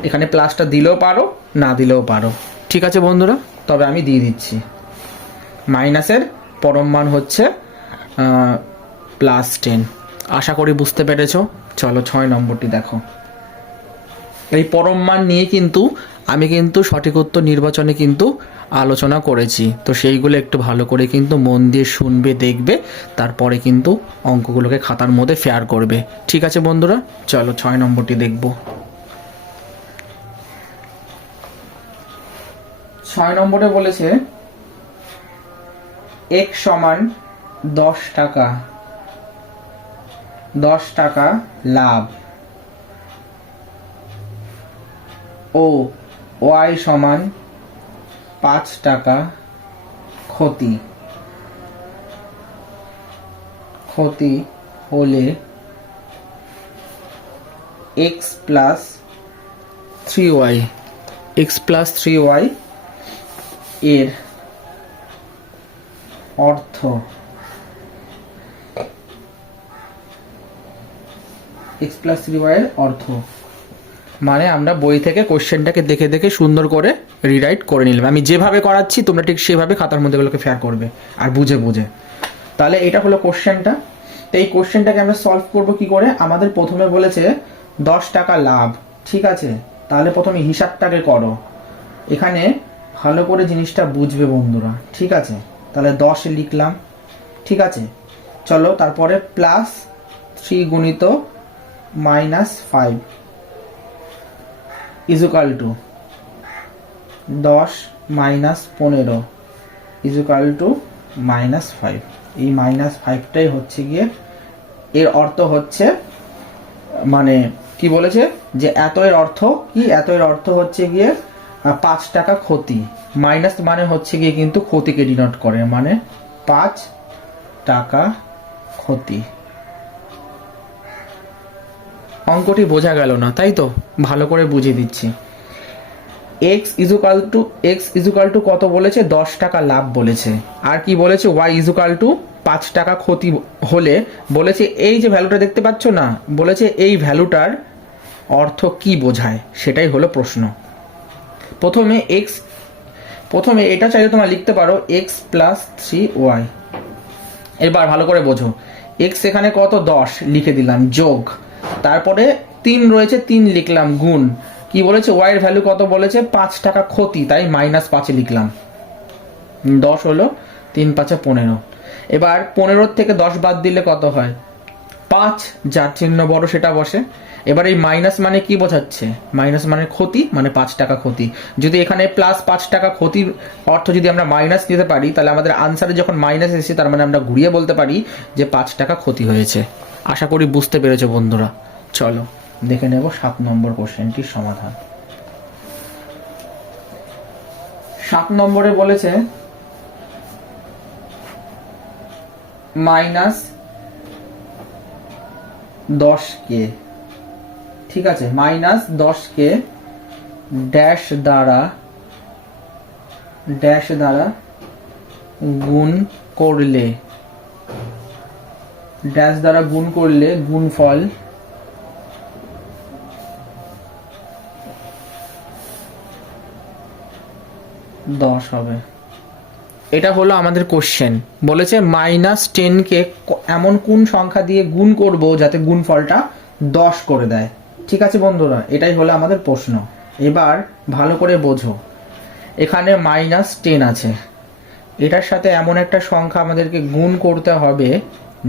এখানে প্লাসটা দিলেও পারো, না দিলেও পারো, ঠিক আছে বন্ধুরা। তবে আমি দিয়ে দিচ্ছি, মাইনাসের পরম মান হচ্ছে +10। আশা করি বুঝতে পেরেছো। চলো 6 নম্বরটি দেখো। এই পরম মান নিয়ে কিন্তু আমি কিন্তু সঠিক উত্তর নির্বাচনে কিন্তু আলোচনা করেছি, তো সেইগুলো একটু ভালো করে কিন্তু মন দিয়ে শুনবে, দেখবে, তারপরে কিন্তু অঙ্কগুলোকে খাতার মধ্যে ফেয়ার করবে, ঠিক আছে বন্ধুরা। চলো 6 নম্বরটি দেখব। 6 নম্বরে বলেছে x সমান 10 টাকা লাভ ও y সমান 5 টাকা ক্ষতি হলে x প্লাস 3y এর অর্থ, x প্লাস 3y এর অর্থ মানে আমরা বই থেকে কোশ্চেনটাকে দেখে দেখে সুন্দর করে রিরাইট করে নিলাম। আমি যেভাবে করাচ্ছি তোমরা ঠিক সেভাবে খাতার মধ্যে গুলোকে ফেয়ার করবে আর বুঝে বুঝে। তাহলে এটা হলো কোশ্চেনটা। তো এই কোশ্চেনটাকে আমরা সলভ করব কি করে, আমাদের প্রথমে বলেছে 10 টাকা লাভ, ঠিক আছে। তাহলে প্রথমে হিসাবটাকে করো, এখানে ভালো করে জিনিসটা বুঝবে বন্ধুরা, ঠিক আছে। তাহলে 10 লিখলাম, ঠিক আছে। চলো তারপরে +3 গুণিত -5 ইজুকাল টু 10 - 15 ইজুকাল টু -5। এই -5টাই হচ্ছে গিয়ে এর অর্থ হচ্ছে, মানে কি বলেছে যে এত এর অর্থ কি, এত এর অর্থ হচ্ছে গিয়ে 5 টাকা ক্ষতি। মাইনাস মানে হচ্ছে গিয়ে কিন্তু ক্ষতিকে ডিনোট করে, মানে 5 টাকা ক্ষতি। অঙ্কটি বোঝা গেল না তাই তো, ভালো করে বুঝিয়ে দিচ্ছি। x ইজুকাল টু কত বলেছে, 10 টাকা লাভ বলেছে। আর কি বলেছে, y ইজুকাল টু 5 টাকা ক্ষতি হলে বলেছে এই যে ভ্যালুটা দেখতে পাচ্ছ না, বলেছে এই ভ্যালুটার অর্থ কি বোঝায়, সেটাই হলো প্রশ্ন। প্রথমে এটা চাইলে তোমরা লিখতে পারো x প্লাস 3y। এবার ভালো করে বোঝো, x এখানে কত 10 লিখে দিলাম যোগ, তারপরে 3 রয়েছে 3 লিখলাম গুণ, কি বলেছে y এর ভ্যালু কত বলেছে 5 টাকা ক্ষতি, তাই -5 লিখলাম। 10 হলো 3 5 15। এবার 15 থেকে 10 বাদ দিলে কত হয় 5, যার চিহ্ন বড় সেটা বসে। এবার এই মাইনাস মানে কি বোঝাচ্ছে, মাইনাস মানে ক্ষতি, মানে 5 টাকা ক্ষতি। যদি এখানে +5 টাকা ক্ষতির অর্থ যদি আমরা মাইনাস নিতে পারি, তাহলে আমাদের আনসারে যখন মাইনাস এসেছে তার মানে আমরা ঘুরিয়ে বলতে পারি যে 5 টাকা ক্ষতি হয়েছে। আশা করি বুঝতে পেরেছো বন্ধুরা। চলো দেখে নেব 7 নম্বর কোশ্চেনটির সমাধান। 7 নম্বরে বলেছে -10কে, ঠিক আছে, -10কে ড্যাশ দ্বারা গুণ করলে, ড্যাশ দ্বারা গুণ করলে গুণফল 10 হবে। এটা হলো আমাদের কোশ্চেন। বলেছে -10কে এমন কোন সংখ্যা দিয়ে গুণ করব যাতে গুণফলটা 10 করে দেয়, ঠিক আছে বন্ধুরা, এটাই হলো আমাদের প্রশ্ন। এবার ভালো করে বোঝো, এখানে -10 আছে, এটার সাথে এমন একটা সংখ্যা আমাদেরকে গুণ করতে হবে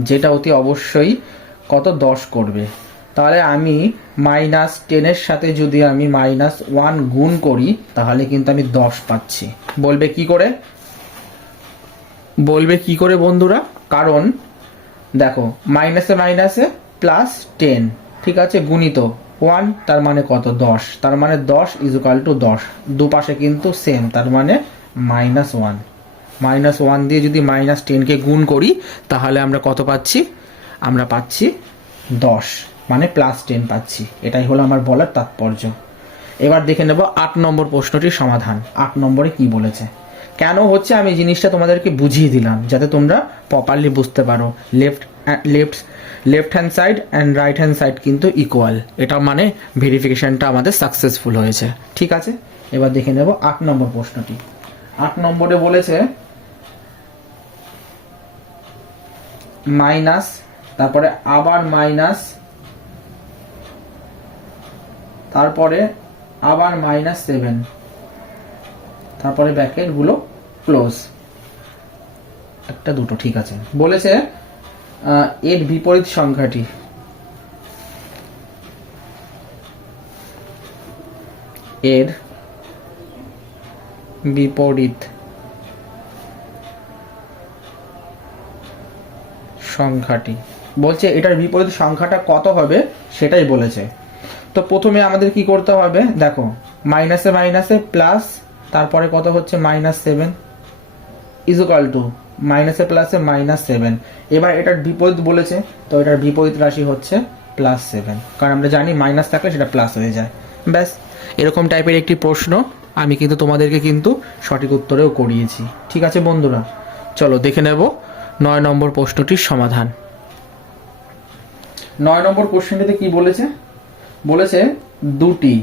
যেটা অতি অবশ্যই কত 10 করবে। তাহলে আমি -10 সাথে যদি আমি -1 গুণ করি তাহলে কিন্তু আমি 10 পাচ্ছি। বলবে কি করে, বলবে কি করে বন্ধুরা, কারণ দেখো মাইনাসে মাইনাসে প্লাস 10, ঠিক আছে, গুণিত 1 তার মানে কত 10, তার মানে 10 ইজুকাল টু 10, দুপাশে কিন্তু সেম, তার মানে -1, -1 দিয়ে যদি -10কে গুণ করি তাহলে আমরা কত পাচ্ছি, আমরা পাচ্ছি 10, মানে +10 পাচ্ছি। এটাই হলো আমার বলার তাৎপর্য। এবার দেখে নেব 8 নম্বর প্রশ্নটির সমাধান। 8 নম্বরে কি বলেছে, কেন হচ্ছে আমি জিনিসটা তোমাদেরকে বুঝিয়ে দিলাম যাতে তোমরা প্রপারলি বুঝতে পারো। Left hand side and right hand side কিন্তু ইকুয়াল, এটা মানে ভেরিফিকেশনটা আমাদের সাকসেসফুল হয়েছে। ঠিক আছে, এবার দেখে নেব 8 নম্বর প্রশ্নটি। 8 নম্বরে বলেছে মাইনাস, তারপরে আবার মাইনাস, তারপরে আবার -7, তারপরে ব্র্যাকেট গুলো ক্লোজ, একটা দুটো, ঠিক আছে। বলেছে এর বিপরীত সংখ্যাটি, এর বিপরীত সংখ্যাটি, বলছে এটার বিপরীত সংখ্যাটা কত হবে সেটাই বলেছে। তো প্রথমে আমাদের কি করতে হবে, দেখো মাইনাসে মাইনাসে প্লাস, তারপরে কত হচ্ছে -7 ইজুকাল টু মাইনাসে প্লাসে -7। এবার এটার বিপরীত বলেছে, তো এটার বিপরীত রাশি হচ্ছে +7, কারণ আমরা জানি মাইনাস থাকলে সেটা প্লাস হয়ে যায়। ব্যাস, এরকম টাইপের একটি প্রশ্ন আমি কিন্তু তোমাদেরকে কিন্তু সঠিক উত্তরেও করিয়েছি। ঠিক আছে বন্ধুরা, চলো দেখে নেব 9 নম্বর প্রশ্নটির সমাধান। 9 নম্বর কোশ্চেনটিতে কি বলেছে, বলেছে দুটি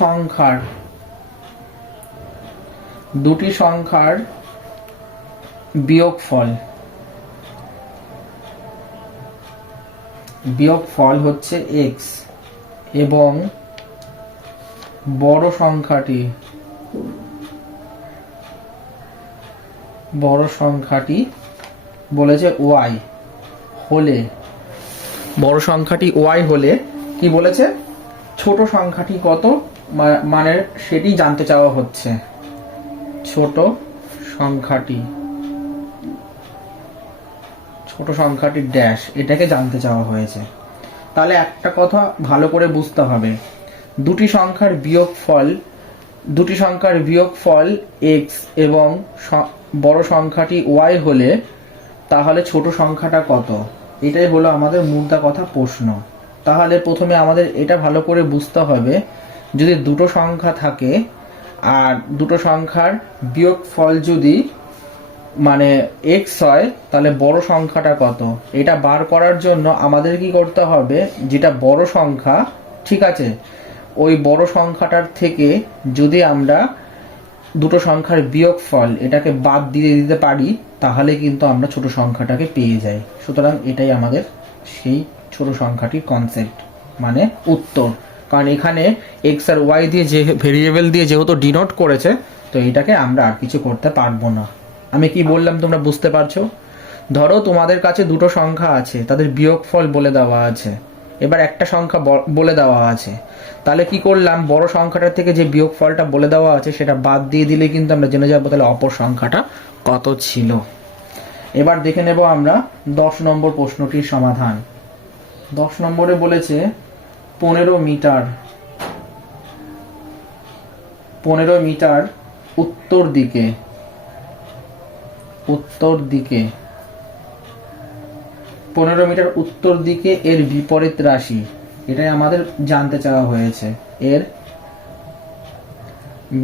সংখ্যার বিয়োগফল হচ্ছে x এবং বড় সংখ্যাটি বলেছে y হলে, বড় সংখ্যাটি y হলে কি বলেছে, ছোট সংখ্যাটি কত, মানে সেটি জানতে চাওয়া হচ্ছে। ছোট সংখ্যাটি ড্যাশ, এটাকে জানতে চাওয়া হয়েছে। তাহলে একটা কথা ভালো করে বুঝতে হবে, দুটি সংখ্যার বিয়োগফল x এবং বড় সংখ্যাটি y হলে তাহলে ছোট সংখ্যাটা কত, এটাই হলো আমাদের মুদ্রা কথা প্রশ্ন। তাহলে প্রথমে আমাদের এটা ভালো করে বুঝতে হবে, যদি দুটো সংখ্যা থাকে আর দুটো সংখ্যার বিয়োগফল যদি মানে x হয় তাহলে বড় সংখ্যাটা কত, এটা বার করার জন্য আমাদের কি করতে হবে, যেটা বড় সংখ্যা, ঠিক আছে, ওই বড় সংখ্যাটার থেকে যদি আমরা দুটো সংখ্যার বিয়োগফল এটাকে বাদ দিয়ে দিতে পারি তাহলে কিন্তু আমরা ছোট সংখ্যাটাকে পেয়ে যাই। সুতরাং এটাই আমাদের সেই ছোট সংখ্যাটির কনসেপ্ট, মানে উত্তর। কারণ এখানে এক্স আর ওয়াই দিয়ে যে ভেরিয়েবল দিয়ে যেহেতু ডিনোট করেছে, তো এটাকে আমরা আর কিছু করতে পারবো না। আমি কি বললাম তোমরা বুঝতে পারছো? ধরো তোমাদের কাছে দুটো সংখ্যা আছে, তাদের বিয়োগফল বলে দেওয়া আছে, এবার একটা সংখ্যা বলে দেওয়া আছে, তাহলে কি করলাম, বড় সংখ্যাটার থেকে যে বিয়োগফলটা বলে দেওয়া আছে সেটা বাদ দিয়ে দিলে কিন্তু আমরা জেনে যাবো তাহলে অপর সংখ্যাটা কত ছিল। এবার দেখে নেব আমরা 10 নম্বর প্রশ্নটির সমাধান। 10 নম্বরে বলেছে 15 মিটার উত্তর দিকে 15 মিটার উত্তর দিকে এর বিপরীত রাশি, এটাই আমাদের জানতে চাওয়া হয়েছে। এর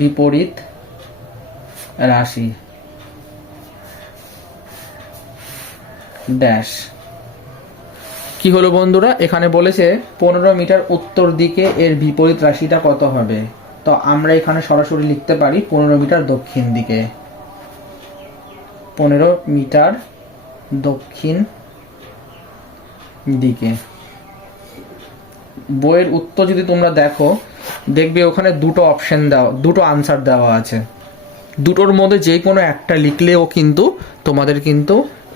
বিপরীত রাশি ড্যাশ। কি হলো বন্ধুরা, এখানে বলেছে 15 মিটার উত্তর দিকে এর বিপরীত রাশিটা কত হবে। তো আমরা এখানে সরাসরি লিখতে পারি 15 মিটার দক্ষিণ দিকে, 15 মিটার দক্ষিণ দিকে। বইয়ের উত্তর যদি তোমরা দেখো, দেখবে ওখানে দুটো আনসার দেওয়া আছে, দুটোর মধ্যে যে কোনো একটা লিখলেও কিন্তু তোমাদের কিন্তু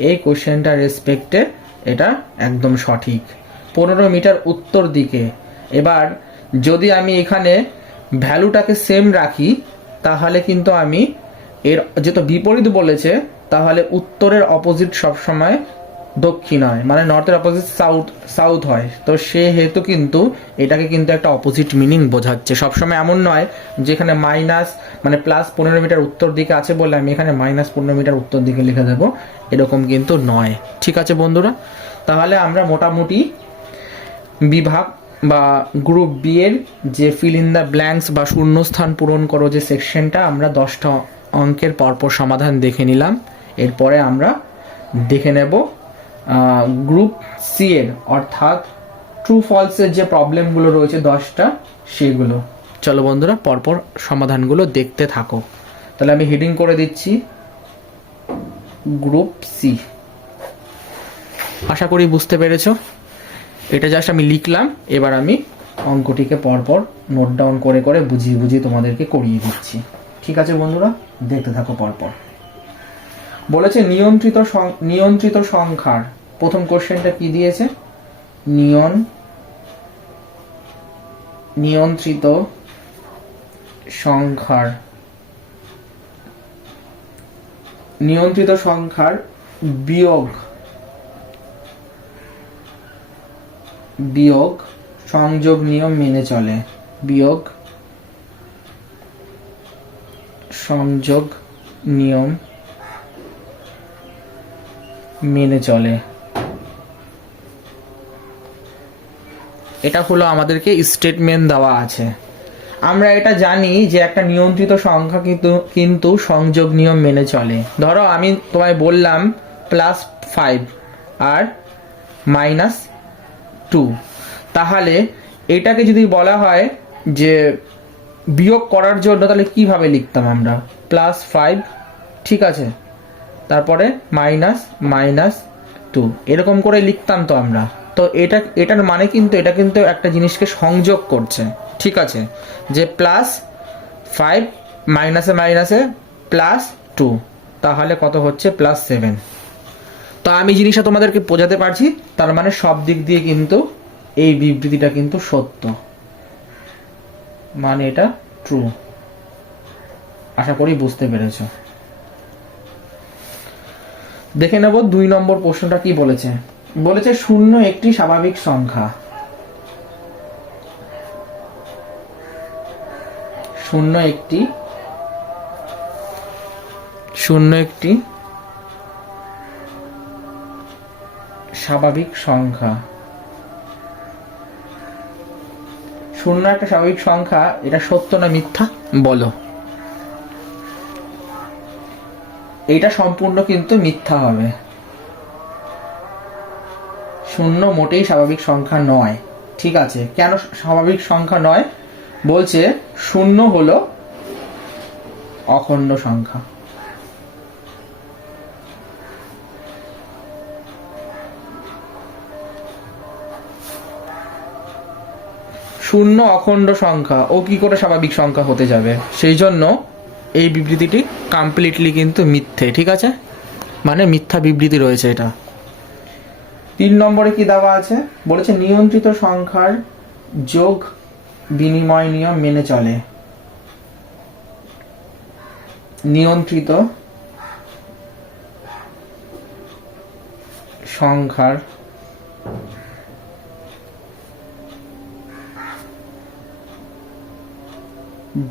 এই কোশ্চেনটার রেসপেক্টে এটা একদম সঠিক। 15 মিটার উত্তর দিকে। এবার যদি আমি এখানে ভ্যালুটাকে সেম রাখি তাহলে কিন্তু আমি এর যেহেতু বিপরীত বলেছে, তাহলে উত্তরের অপোজিট সবসময় দক্ষিণ হয়, মানে নর্থের অপোজিট সাউথ হয়। তো সেহেতু কিন্তু এটাকে কিন্তু একটা অপোজিট মিনিং বোঝাচ্ছে। সবসময় এমন নয় যেখানে মাইনাস মানে +15 মিটার উত্তর দিকে আছে বলে আমি এখানে -15 মিটার উত্তর দিকে লিখে দেবো, এরকম কিন্তু নয়। ঠিক আছে বন্ধুরা, তাহলে আমরা মোটামুটি বিভাগ বা গ্রুপ বি এর যে ফিল ইন দ্য ব্ল্যাঙ্কস বা শূন্যস্থান পূরণ করো যে সেকশনটা, আমরা 10টা অঙ্কের পরপর সমাধান দেখে নিলাম। এরপরে আমরা দেখে নেব গ্রুপ সি এর, অর্থাৎ ট্রু ফলসের যে প্রবলেমগুলো রয়েছে 10টা, সেগুলো। চলো বন্ধুরা পরপর সমাধানগুলো দেখতে থাকো। তাহলে আমি হেডিং করে দিচ্ছি গ্রুপ সি। আশা করি বুঝতে পেরেছো। এটা জাস্ট আমি লিখলাম, এবার আমি অঙ্কটিকে পরপর নোট ডাউন করে করে বুঝিয়ে বুঝিয়ে তোমাদেরকে করিয়ে দিচ্ছি। ঠিক আছে বন্ধুরা, দেখতে থাকো পরপর। বলেছে নিয়ন্ত্রিত সংখ্যার, প্রথম কোশ্চেনটা কি দিয়েছে, নিয়ন্ত্রিত সংখ্যার বিয়োগ সংযোগ নিয়ম মেনে চলে। বিয়োগ সংযোগ নিয়ম মেনে চলে। এটা হলো আমাদেরকে স্টেটমেন্ট দেওয়া আছে। আমরা এটা জানি যে একটা নিয়ন্ত্রিত সংখ্যা কিন্তু সংযোগ নিয়ম মেনে চলে। ধরো আমি তোমায় বললাম +5 আর -2, তাহলে এটাকে যদি বলা হয় যে বিয়োগ করার জন্য, তাহলে কিভাবে লিখতাম আমরা, +5, ঠিক আছে, তারপরে -2, এরকম করে লিখতাম তো আমরা। তো এটার মানে কিন্তু এটা কিন্তু একটা জিনিসকে সংযোগ করছে। ঠিক আছে, যে +5 মাইনাসে +2, তাহলে কত হচ্ছে +7। তো আমি জিনিসটা তোমাদেরকে বোঝাতে পারছি, তার মানে সব দিক দিয়ে কিন্তু এই বিবৃতিটা কিন্তু সত্য, মানে এটা ট্রু। আশা করি বুঝতে পেরেছো। দেখে নেব 2 নম্বর প্রশ্নটা কি বলেছে। বলেছে 0 একটি স্বাভাবিক সংখ্যা। 0 একটি স্বাভাবিক সংখ্যা। 0 একটা স্বাভাবিক সংখ্যা, এটা সত্য না মিথ্যা বলো। এটা সম্পূর্ণ কিন্তু মিথ্যা হবে। 0 মোটেই স্বাভাবিক সংখ্যা নয়। ঠিক আছে, কেন স্বাভাবিক সংখ্যা নয় বলছে, 0 হলো অখণ্ড সংখ্যা। শূন্য অখণ্ড সংখ্যা, ও কি করে স্বাভাবিক সংখ্যা হতে যাবে? সেই জন্য এই বিবৃতিটি কমপ্লিটলি কিন্তু মিথ্যে। ঠিক আছে, মানে মিথ্যা বিবৃতি রয়েছে এটা। 3 নম্বরে কি দেওয়া আছে, বলেছে নিয়ন্ত্রিত সংখ্যার যোগ বিনিময় নিয়ম মেনে চলে। নিয়ন্ত্রিত সংখ্যার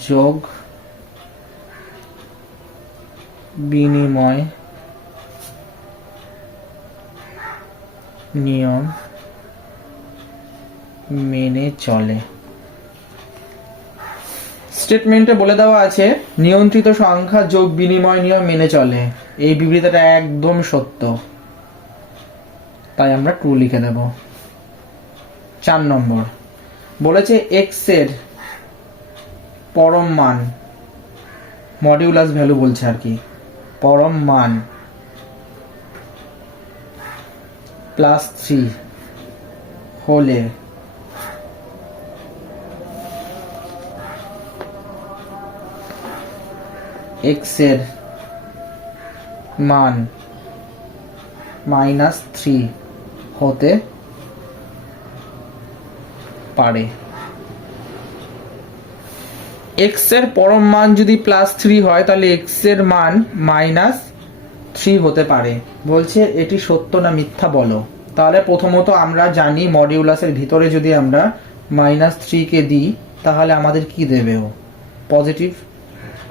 যোগ বিনিময় নিয়ম মেনে চলে। স্টেটমেন্টে বলে দেওয়া আছে নিয়ন্ত্রিত সংখ্যা যোগ বিনিময় নিয়ম মেনে চলে। এই বিবৃতিটা একদম সত্য, তাই আমরা ট্রু লিখে দেব। 4 নম্বর বলেছে x এর পরম মান, মডিউলাস ভ্যালু বলছে আর কি, পরম মান +3 হলে x এর মান -3 হতে পারে। এক্স এর পরম মান যদি +3 হয় তাহলে এক্স এর মান -3 হতে পারে। বলছে এটি সত্য না মিথ্যা বলো। তাহলে প্রথমত আমরা জানি মডিউলাসের ভিতরে যদি আমরা -3 কে দিই তাহলে আমাদের কি দেবে, ও পজিটিভ।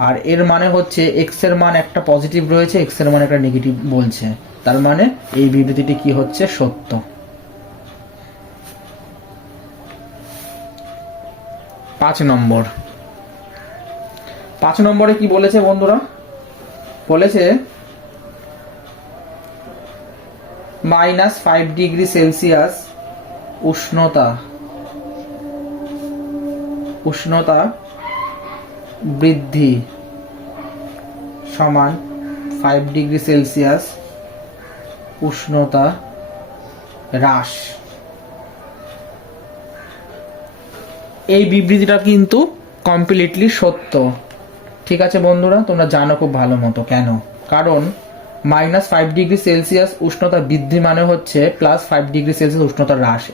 আর এর মানে হচ্ছে এক্স এর মান একটা পজিটিভ রয়েছে, এক্স এর মান একটা নেগেটিভ বলছে, তার মানে এই বিবৃতিটি কি হচ্ছে, সত্য। 5 নম্বরে কি বলেছে বন্ধুরা, বলেছে -5 ডিগ্রি সেলসিয়াস উষ্ণতা বৃদ্ধি সমান 5 ডিগ্রি সেলসিয়াস উষ্ণতা হ্রাস। এই বিবৃতিটা কিন্তু কমপ্লিটলি সত্য। ঠিক আছে বন্ধুরা, তোমরা জানো খুব ভালো মতো কেন, কারণ -5 ডিগ্রি সেলসিয়াস উষ্ণতা বৃদ্ধি মানে হচ্ছে +5 ডিগ্রি সেলসিয়াস উষ্ণতা হ্রাস।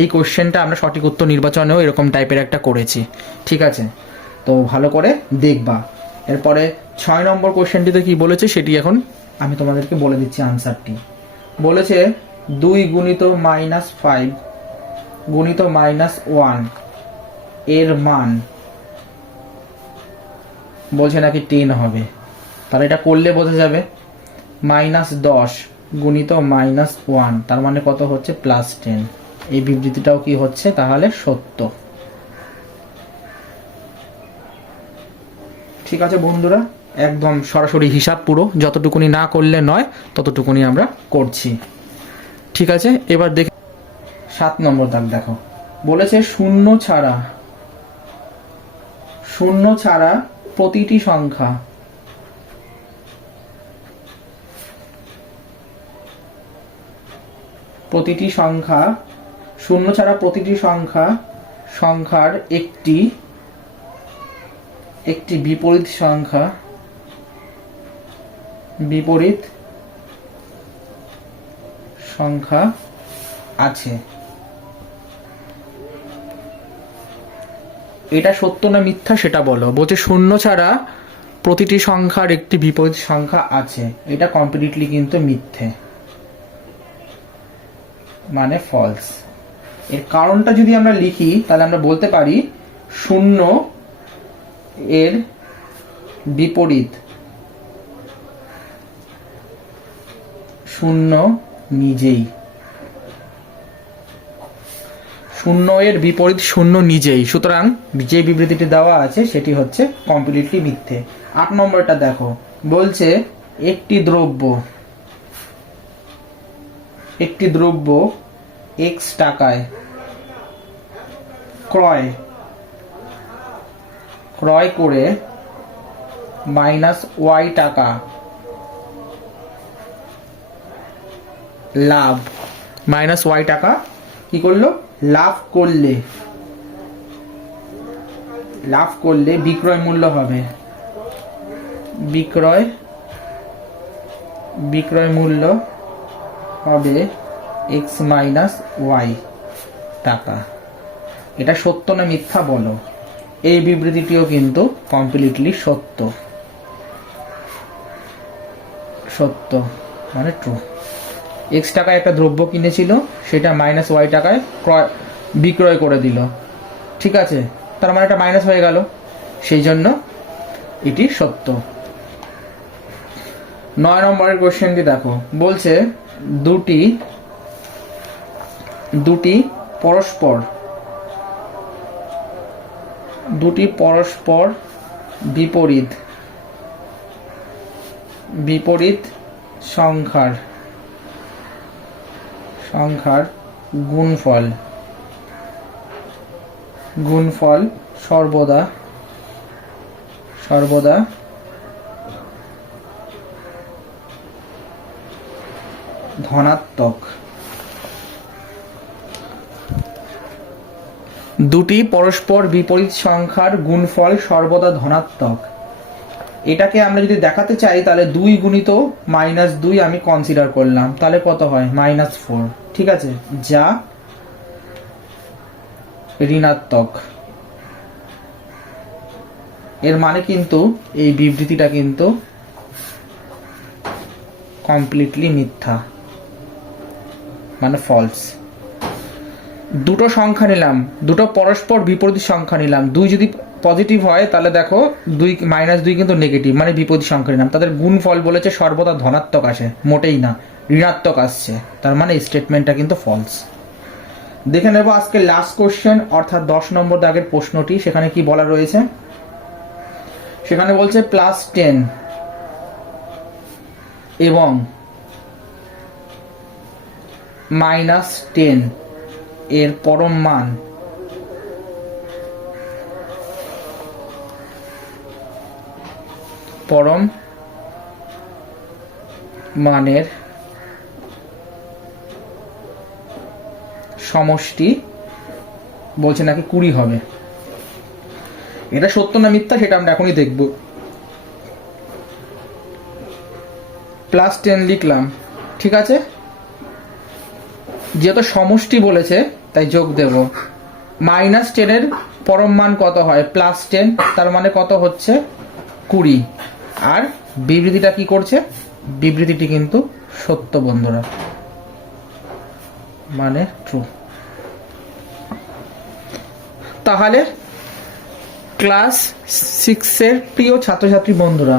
এই কোশ্চেনটা আমরা সঠিক উত্তর নির্বাচনেও এরকম টাইপের একটা করেছি। ঠিক আছে, তো ভালো করে দেখবা। এরপরে 6 নম্বর কোশ্চেনটিতে কি বলেছে সেটি এখন আমি তোমাদেরকে বলে দিচ্ছি আনসারটি। বলেছে 2 গুণিত -5 গুণিত -1 এর মান বলছে নাকি 10 হবে। তাহলে এটা করলে বোঝা যাবে -10 গুণিত -1 তার মানে কত হচ্ছে +10। এই বিবৃতিটাও কি হচ্ছে তাহলে সত্য। ঠিক আছে বন্ধুরা, একদম সরাসরি হিসাব পুরো, যতটুকুনি না করলে নয় ততটুকুনি আমরা করছি। ঠিক আছে, এবার দেখে 7 নম্বর দাগ দেখো। বলেছে শূন্য ছাড়া প্রতিটি সংখ্যা শূন্য ছাড়া প্রতিটি সংখ্যার একটি বিপরীত সংখ্যা আছে। এটা সত্য না মিথ্যা সেটা বলো। বলছে শূন্য ছাড়া প্রতিটি সংখ্যার একটি বিপরীত সংখ্যা আছে, এটা কমপ্লিটলি কিন্তু মিথ্যে, মানে ফলস। এর কারণটা যদি আমরা লিখি তাহলে আমরা বলতে পারি শূন্য এর বিপরীত শূন্য নিজেই, শূন্য এর বিপরীত শূন্য নিজেই। সুতরাং যে বিবৃতিটি দেওয়া আছে সেটি হচ্ছে কমপ্লিটলি মিথ্যে। 8 নম্বরটা দেখো, বলছে একটি দ্রব্য x টাকায় ক্রয় করে -y টাকা লাভ, -y টাকা কি করলো, লাভ করলে বিক্রয় মূল্য হবে x - y টাকা। এটা সত্য না মিথ্যা বলো। এই বিবৃতিটিও কিন্তু কমপ্লিটলি সত্য, মানে ট্রু। x টাকায় একটা দ্রব্য কিনেছিল, সেটা -y টাকায় বিক্রয় করে দিল। ঠিক আছে, তার মানে এটা মাইনাস হয়ে গেল, সেই জন্য এটি সত্য। 9 নম্বরের কোশ্চেনটি দেখো, বলছে দুটি পরস্পর বিপরীত সংখ্যার গুণফল সর্বদা ধনাত্মক। দুটি পরস্পর বিপরীত সংখ্যার গুণফল সর্বদা ধনাত্মক। এটাকে আমরা যদি দেখাতে চাই তাহলে 2 গুণিত -2 আমি কনসিডার করলাম, তাহলে কত হয় -4। ঠিক আছে, যা ঋণাত্মক। এর মানে কিন্তু এই বিবৃতিটা কিন্তু কমপ্লিটলি মিথ্যা, মানে ফলস। দুটো সংখ্যা নিলাম, দুটো পরস্পর বিপরীত সংখ্যা নিলাম, 2 যদি পজিটিভ হয় তাহলে দেখো 2 -2 কিন্তু নেগেটিভ, মানে বিপরীত সংখ্যা নিলাম, তাদের গুণফল বলেছে সর্বদা ধনাত্মক আসে, মোটেই না ঋণাত্মক আসছে, তার মানে স্টেটমেন্টটা কিন্তু ফলস। দেখে নেব আজকে লাস্ট কোশ্চেন, অর্থাৎ 10 নম্বর দাগের প্রশ্নটি। সেখানে কি বলা রয়েছে? সেখানে বলছে +10 এবং -10 এর পরম মান পরম মানের সমষ্টি বলছে নাকি 20 হবে। এটা সত্য না মিথ্যা সেটা আমরা এখনই দেখব। +10 লিখলাম, ঠিক আছে, যেহেতু সমষ্টি বলেছে তাই যোগ দেব। -10 এর পরম মান কত হয়? +10, তার মানে কত হচ্ছে? 20। আর বিবৃতিটা কি করছে? বিবৃতিটি কিন্তু সত্য বন্ধুরা, মানে ট্রু। তাহলে ক্লাস 6 এর প্রিয় ছাত্রছাত্রী বন্ধুরা,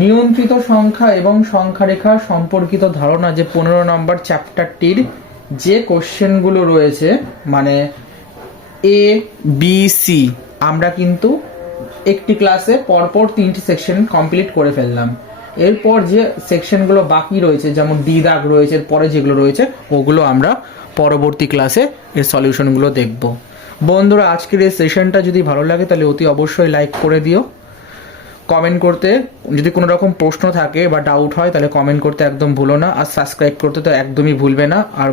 নিয়ন্ত্রিত সংখ্যা এবং সংখ্যারেখা সম্পর্কিত ধারণা যে 15 নম্বর চ্যাপ্টারটির যে কোশ্চেনগুলো রয়েছে, মানে এ বি সি, আমরা কিন্তু একটি ক্লাসে পরপর 3টি সেকশন কমপ্লিট করে ফেললাম। এরপর যে সেকশনগুলো বাকি রয়েছে, যেমন ডি দাগ রয়েছে, পরে যেগুলো রয়েছে ওগুলো আমরা পরবর্তী ক্লাসে এর সলিউশনগুলো দেখব। বন্ধুরা, আজকের এই সেশনটা যদি ভালো লাগে তাহলে অতি অবশ্যই লাইক করে দিও। কমেন্ট করতে যদি কোনো রকম প্রশ্ন থাকে বা ডাউট হয় তাহলে কমেন্ট করতে একদম ভুলো না, আর সাবস্ক্রাইব করতে তো একদমই ভুলবে না। আর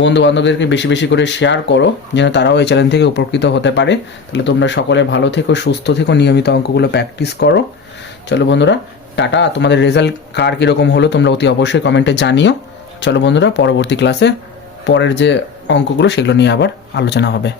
বন্ধু বান্ধবদেরকে বেশি বেশি করে শেয়ার করো যেন তারাও এই চ্যানেল থেকে উপকৃত হতে পারে। তাহলে তোমরা সকলে ভালো থেকো, সুস্থ থেকো, নিয়মিত অঙ্কগুলো প্র্যাকটিস করো। চলো বন্ধুরা, টাটা। তোমাদের রেজাল্ট কার কীরকম হলো তোমরা অতি অবশ্যই কমেন্টে জানিও। চলো বন্ধুরা, পরবর্তী ক্লাসে পরের যে অঙ্কগুলো সেগুলো নিয়ে আবার আলোচনা হবে।